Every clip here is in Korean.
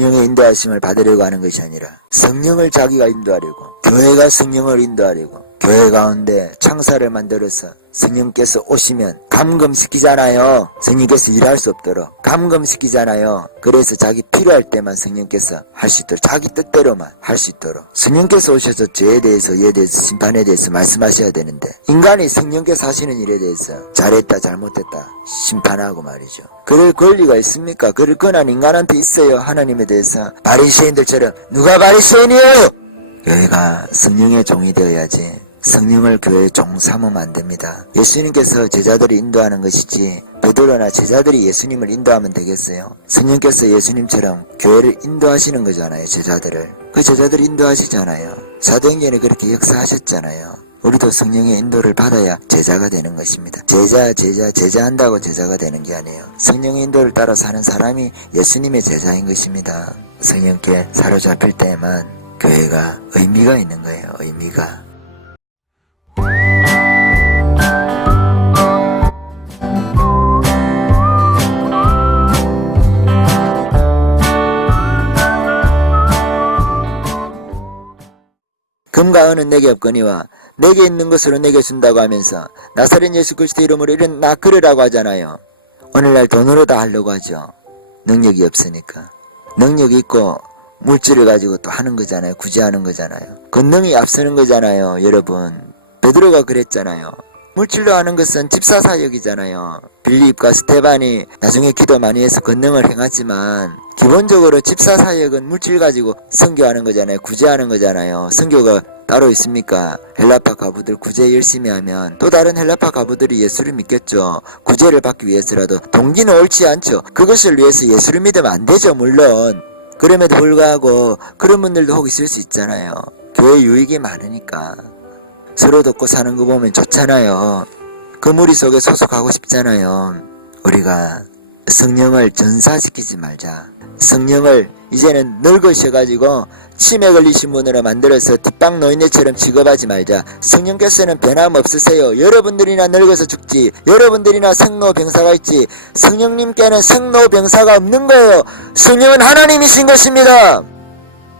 성령의 인도하심을 받으려고 하는 것이 아니라 성령을 자기가 인도하려고, 교회가 성령을 인도하려고, 교회 가운데 창사를 만들어서 성령께서 오시면 감금시키잖아요. 성령께서 일할 수 없도록 감금시키잖아요. 그래서 자기 필요할 때만 성령께서 할 수 있도록, 자기 뜻대로만 할 수 있도록 성령께서 오셔서 죄에 대해서, 예에 대해서, 심판에 대해서 말씀하셔야 되는데, 인간이 성령께서 하시는 일에 대해서 잘했다 잘못했다 심판하고 말이죠. 그럴 권리가 있습니까? 그럴 권한 인간한테 있어요. 하나님에 대해서 바리새인들처럼 누가 바리새인이에요? 교회가 성령의 종이 되어야지 성령을 교회의 종 삼으면 안 됩니다. 예수님께서 제자들을 인도하는 것이지 베드로나 제자들이 예수님을 인도하면 되겠어요? 성령께서 예수님처럼 교회를 인도하시는 거잖아요. 제자들을. 그 제자들을 인도하시잖아요. 사도행전에 그렇게 역사하셨잖아요. 우리도 성령의 인도를 받아야 제자가 되는 것입니다. 제자한다고 제자가 되는 게 아니에요. 성령의 인도를 따라 사는 사람이 예수님의 제자인 것입니다. 성령께 사로잡힐 때에만 교회가 의미가 있는 거예요. 의미가. 금과 은은 내게 없거니와 내게 있는 것으로 내게 준다고 하면서 나사렛 예수 그리스도 이름으로 일어나 그러라고 하잖아요. 오늘날 돈으로 다 하려고 하죠. 능력이 없으니까. 능력이 있고 물질을 가지고 또 하는 거잖아요. 구제하는 거잖아요. 권능이 앞서는 거잖아요. 여러분, 베드로가 그랬잖아요. 물질로 하는 것은 집사사역이잖아요. 빌립과 스테반이 나중에 기도 많이 해서 권능을 행하지만 기본적으로 집사사역은 물질 가지고 선교하는 거잖아요. 구제하는 거잖아요. 선교가 따로 있습니까? 헬라파 가부들 구제 열심히 하면 또 다른 헬라파 가부들이 예수를 믿겠죠. 구제를 받기 위해서라도. 동기는 옳지 않죠. 그것을 위해서 예수를 믿으면 안 되죠. 물론. 그럼에도 불구하고 그런 분들도 혹 있을 수 있잖아요. 교회 유익이 많으니까 서로 돕고 사는 거 보면 좋잖아요. 그 무리 속에 소속하고 싶잖아요. 우리가 성령을 전사시키지 말자. 성령을 이제는 늙으셔가지고 치매 걸리신 분으로 만들어서 뒷방 노인네처럼 취급하지 말자. 성령께서는 변함없으세요. 여러분들이나 늙어서 죽지, 여러분들이나 생로병사가 있지, 성령님께는 생로병사가 없는 거예요. 성령은 하나님이신 것입니다.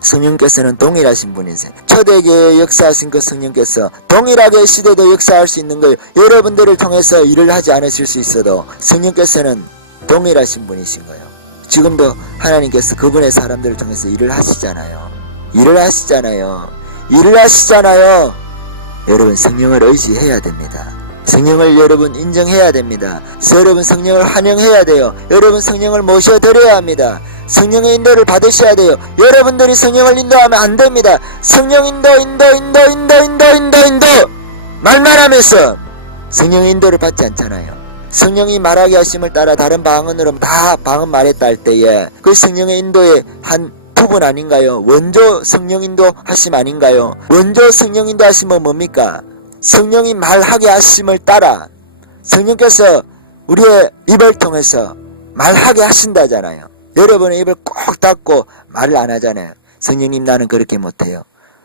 성령께서는 동일하신 분이세요. 초대교회에 역사하신 그 성령께서 동일하게 시대도 역사할 수 있는 거예요. 여러분들을 통해서 일을 하지 않으실 수 있어도 성령께서는 동일하신 분이신 거예요. 지금도 하나님께서 그분의 사람들을 통해서 일을 하시잖아요. 여러분, 성령을 의지해야 됩니다. 성령을 여러분 인정해야 됩니다. 여러분 성령을 환영해야 돼요. 여러분 성령을 모셔드려야 합니다. 성령의 인도를 받으셔야 돼요. 여러분들이 성령을 인도하면 안 됩니다. 성령 인도 말만 하면서 성령의 인도를 받지 않잖아요. 성령이 말하게 하심을 따라 다른 방언으로 다 방언 말했다 할 때에 그 성령의 인도의 한 부분 아닌가요? 원조 성령 인도 하심 아닌가요? 원조 성령 인도 하심은 뭡니까? 성령이 말하게 하심을 따라 성령께서 우리의 입을 통해서 말하게 하신다잖아요. 여러분의 입을 꼭 닫고 말을 안 하잖아요. 성령님, 나는 그렇게 못해요.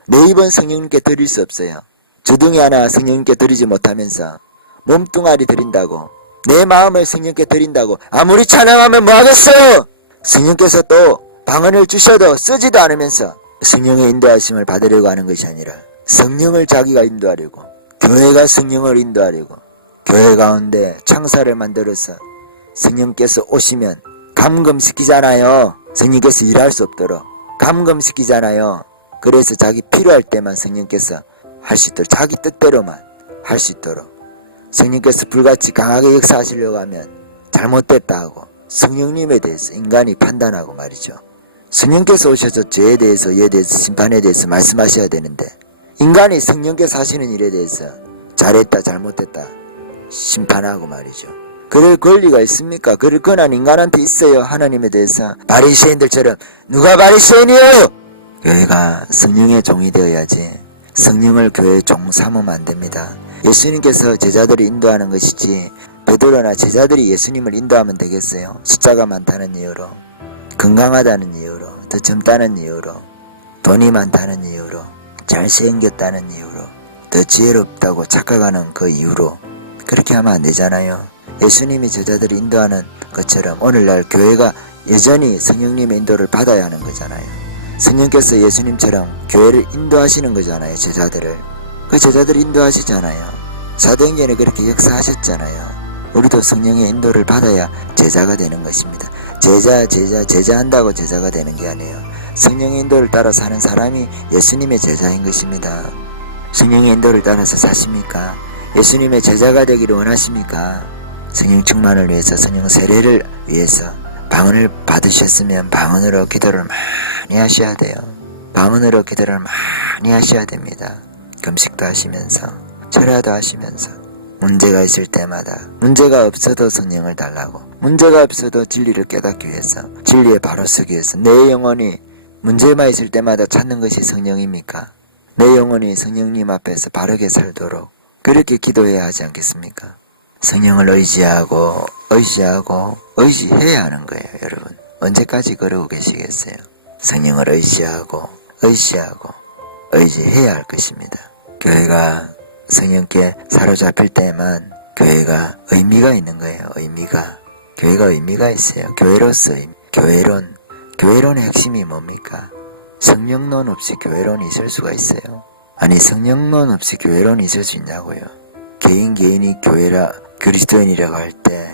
내 입은 성령님께 드릴 수 없어요. 주둥이 하나 성령님께 드리지 못하면서 몸뚱아리 드린다고, 내 마음을 성령께 드린다고 아무리 찬양하면 뭐하겠어요? 성령께서 또 방언을 주셔도 쓰지도 않으면서 성령의 인도하심을 받으려고 하는 것이 아니라 성령을 자기가 인도하려고, 교회가 성령을 인도하려고, 교회 가운데 창사를 만들어서 성령께서 오시면 감금시키잖아요. 성령께서 일할 수 없도록 감금시키잖아요. 그래서 자기 필요할 때만 성령께서 할 수 있도록, 자기 뜻대로만 할 수 있도록. 성령께서 불같이 강하게 역사하시려고 하면 잘못됐다 하고 성령님에 대해서 인간이 판단하고 말이죠. 성령께서 오셔서 죄에 대해서, 예에 대해서, 심판에 대해서 말씀하셔야 되는데 인간이 성령께서 하시는 일에 대해서 잘했다 잘못했다 심판하고 말이죠. 그럴 권리가 있습니까? 그럴 권한 인간한테 있어요. 하나님에 대해서. 바리새인들처럼 누가 바리새인이에요? 교회가 성령의 종이 되어야지 성령을 교회의 종 삼으면 안 됩니다. 예수님께서 제자들을 인도하는 것이지 베드로나 제자들이 예수님을 인도하면 되겠어요? 숫자가 많다는 이유로, 건강하다는 이유로, 더 젊다는 이유로, 돈이 많다는 이유로, 잘생겼다는 이유로, 더 지혜롭다고 착각하는 그 이유로 그렇게 하면 안 되잖아요. 예수님이 제자들을 인도하는 것처럼 오늘날 교회가 여전히 성령님의 인도를 받아야 하는 거잖아요. 성령께서 예수님처럼 교회를 인도하시는 거잖아요. 제자들을. 그 제자들을 인도하시잖아요. 사도행전에 그렇게 역사하셨잖아요. 우리도 성령의 인도를 받아야 제자가 되는 것입니다. 제자한다고 제자가 되는 게 아니에요. 성령의 인도를 따라 사는 사람이 예수님의 제자인 것입니다. 성령의 인도를 따라서 사십니까? 예수님의 제자가 되기를 원하십니까? 성령 충만을 위해서, 성령 세례를 위해서 방언을 받으셨으면 방언으로 기도를 많이 하셔야 돼요. 방언으로 기도를 많이 하셔야 됩니다. 금식도 하시면서, 철야도 하시면서, 문제가 있을 때마다, 문제가 없어도 성령을 달라고, 문제가 없어도 진리를 깨닫기 위해서, 진리에 바로 서기 위해서. 내 영혼이 문제만 있을 때마다 찾는 것이 성령입니까? 내 영혼이 성령님 앞에서 바르게 살도록 그렇게 기도해야 하지 않겠습니까? 성령을 의지해야 하는 거예요. 여러분, 언제까지 그러고 계시겠어요? 성령을 의지해야 할 것입니다. 교회가 성령께 사로잡힐 때만 교회가 의미가 있는 거예요. 교회가 의미가 있어요. 교회로서 교회론의 핵심이 뭡니까? 성령론 없이 교회론이 있을 수가 있어요? 아니, 성령론 없이 교회론이 있을 수 있냐고요. 개인이 그리스도인이라고 할 때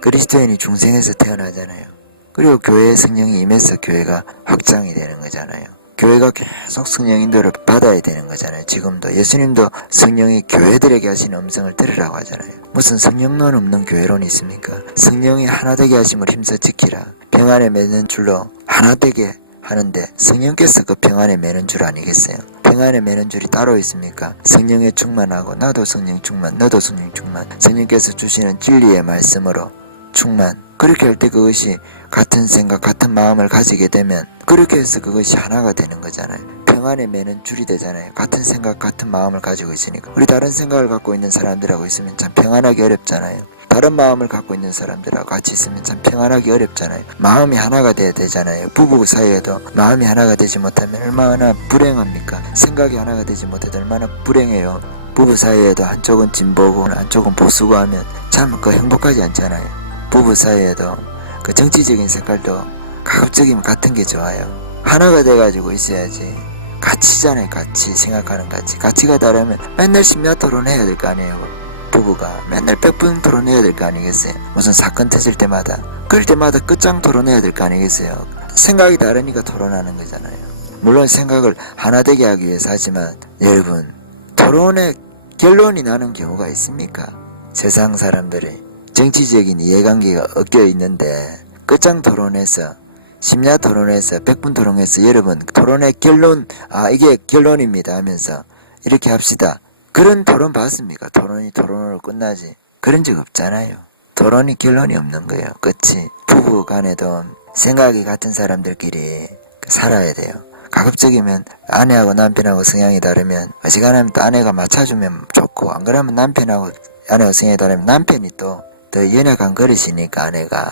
그리스도인이 중생에서 태어나잖아요. 그리고 교회에 성령이 임해서 교회가 확장이 되는 거잖아요. 교회가 계속 성령 인도를 받아야 되는 거잖아요. 지금도 예수님도 성령이 교회들에게 하시는 음성을 들으라고 하잖아요. 무슨 성령론 없는 교회론이 있습니까? 성령이 하나되게 하심을 힘써 지키라. 평안에 매는 줄로 하나되게 하는데 성령께서 그 평안에 매는 줄 아니겠어요? 평안에 매는 줄이 따로 있습니까? 성령에 충만하고 나도 성령 충만, 너도 성령 충만, 성령께서 주시는 진리의 말씀으로 충만. 그렇게 할 때 그것이 같은 생각, 같은 마음을 가지게 되면 그렇게 해서 그것이 하나가 되는 거잖아요. 평안에 매는 줄이 되잖아요. 같은 생각, 같은 마음을 가지고 있으니까. 우리 다른 생각을 갖고 있는 사람들하고 있으면 참 평안하기 어렵잖아요. 다른 마음을 갖고 있는 사람들하고 같이 있으면 참 평안하기 어렵잖아요. 마음이 하나가 돼야 되잖아요. 부부 사이에도 마음이 하나가 되지 못하면 얼마나 불행합니까? 생각이 하나가 되지 못해도 얼마나 불행해요. 부부 사이에도 한쪽은 진보고 한쪽은 보수고 하면 참 행복하지 않잖아요. 부부 사이에도 그 정치적인 색깔도 가급적이면 같은 게 좋아요. 하나가 돼가지고 있어야지. 가치잖아요. 가치, 생각하는 가치. 가치가 다르면 맨날 심야 토론해야 될 거 아니에요. 부부가 맨날 100분 토론해야 될 거 아니겠어요? 무슨 사건 터질 때마다 그럴 때마다 끝장 토론해야 될 거 아니겠어요? 생각이 다르니까 토론하는 거잖아요. 물론 생각을 하나 되게 하기 위해서 하지만 여러분, 토론에 결론이 나는 경우가 있습니까? 세상 사람들이 정치적인 이해관계가 엮여 있는데 끝장 토론에서, 심야 토론에서, 100분 토론에서 여러분 토론의 결론, 이게 결론입니다 하면서 이렇게 합시다. 그런 토론 봤습니까? 토론이 토론으로 끝나지. 그런 적 없잖아요. 토론이 결론이 없는 거예요. 끝이. 부부 간에도 생각이 같은 사람들끼리 살아야 돼요. 가급적이면 아내하고 남편하고 성향이 다르면 어지간하면 또 아내가 맞춰주면 좋고, 안 그러면 남편하고 아내하고 성향이 다르면 남편이 또 더 연약한 그릇이니까 아내가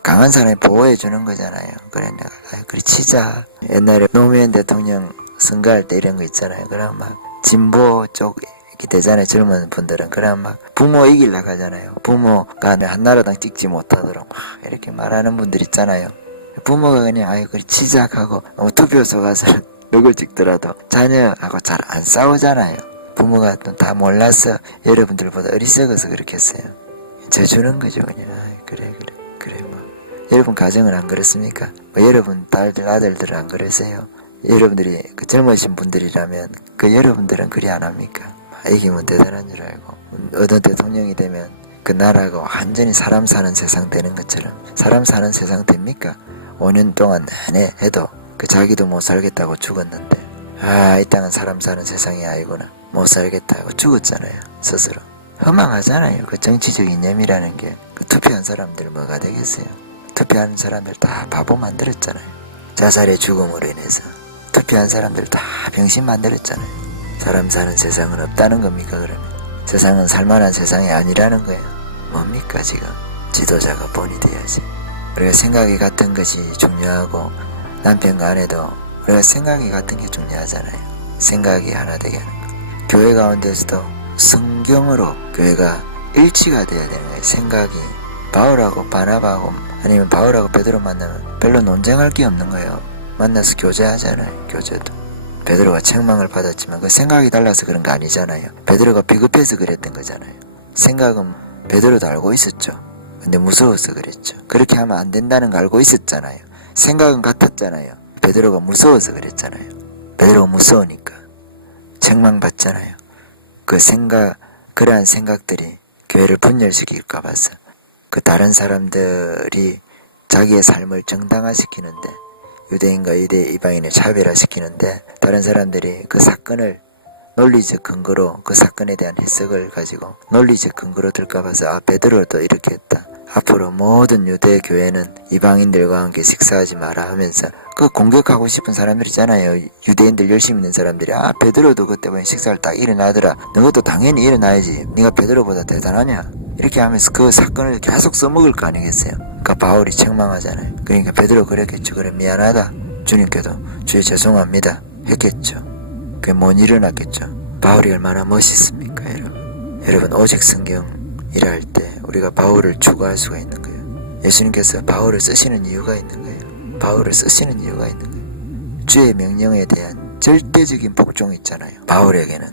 강한 사람이 보호해 주는 거잖아요. 그래 내가 그래 치자. 옛날에 노무현 대통령 선거할 때 이런 거 있잖아요. 그럼 막 진보 쪽 이렇게 되잖아요. 젊은 분들은. 그럼 막 부모 이기려고 하잖아요. 부모가 한나라당 찍지 못하도록 막 이렇게 말하는 분들 있잖아요. 부모가 그냥 그래 치자하고 투표소 가서 누굴 찍더라도 자녀하고 잘 안 싸우잖아요. 부모가 또 다 몰라서 여러분들보다 어리석어서 그렇게 했어요. 져주는 거죠. 그냥 그래 뭐 여러분 가정은 안 그렇습니까? 여러분 딸들 아들들은 안 그러세요? 여러분들이 그 젊으신 분들이라면 그 여러분들은 그리 안 합니까? 이기면 대단한 줄 알고 어떤 대통령이 되면 그 나라가 완전히 사람 사는 세상 되는 것처럼. 사람 사는 세상 됩니까? 5년 동안 내내 해도 그 자기도 못 살겠다고 죽었는데 이 땅은 사람 사는 세상이 아니구나, 못 살겠다고 죽었잖아요. 스스로. 허망하잖아요. 그 정치적 이념이라는 게. 그 투표한 사람들 뭐가 되겠어요? 투표하는 사람들 다 바보 만들었잖아요. 자살의 죽음으로 인해서 투표한 사람들 다 병신 만들었잖아요. 사람 사는 세상은 없다는 겁니까? 그러면 세상은 살만한 세상이 아니라는 거예요. 뭡니까 지금? 지도자가 본이 돼야지. 우리가 생각이 같은 것이 중요하고, 남편과 아내도 우리가 생각이 같은 게 중요하잖아요. 생각이 하나 되게 하는 거. 교회 가운데서도 성경으로 교회가 일치가 돼야 되는 거예요. 생각이 바울하고 바나바하고 아니면 바울하고 베드로 만나면 별로 논쟁할 게 없는 거예요. 만나서 교제하잖아요. 교제도. 베드로가 책망을 받았지만 그 생각이 달라서 그런 거 아니잖아요. 베드로가 비급해서 그랬던 거잖아요. 생각은 베드로도 알고 있었죠. 근데 무서워서 그랬죠. 그렇게 하면 안 된다는 거 알고 있었잖아요. 생각은 같았잖아요. 베드로가 무서워서 그랬잖아요. 베드로가 무서우니까 책망받잖아요. 그러한 생각들이 교회를 분열시킬까 봐서 그 다른 사람들이 자기의 삶을 정당화시키는데, 유대인과 이방인을 차별화시키는데 다른 사람들이 그 사건을 논리적 근거로, 그 사건에 대한 해석을 가지고 논리적 근거로 들까 봐서 베드로도 이렇게 했다. 앞으로 모든 유대 교회는 이방인들과 함께 식사하지 마라 하면서 그 공격하고 싶은 사람들 있잖아요. 유대인들 열심히 있는 사람들이 베드로도 그때 보니 식사를 딱 일어나더라. 너도 당연히 일어나야지. 네가 베드로보다 대단하냐? 이렇게 하면서 그 사건을 계속 써먹을 거 아니겠어요. 그러니까 바울이 책망하잖아요. 그러니까 베드로 그랬겠죠. 그래 미안하다. 주님께도 주여 죄송합니다 했겠죠. 그게 못 일어났겠죠. 바울이 얼마나 멋있습니까, 여러분. 여러분, 오직 성경 일할 때 우리가 바울을 추구할 수가 있는 거예요. 예수님께서 바울을 쓰시는 이유가 있는 거예요. 바울을 쓰시는 이유가 있는 거예요. 주의 명령에 대한 절대적인 복종이 있잖아요. 바울에게는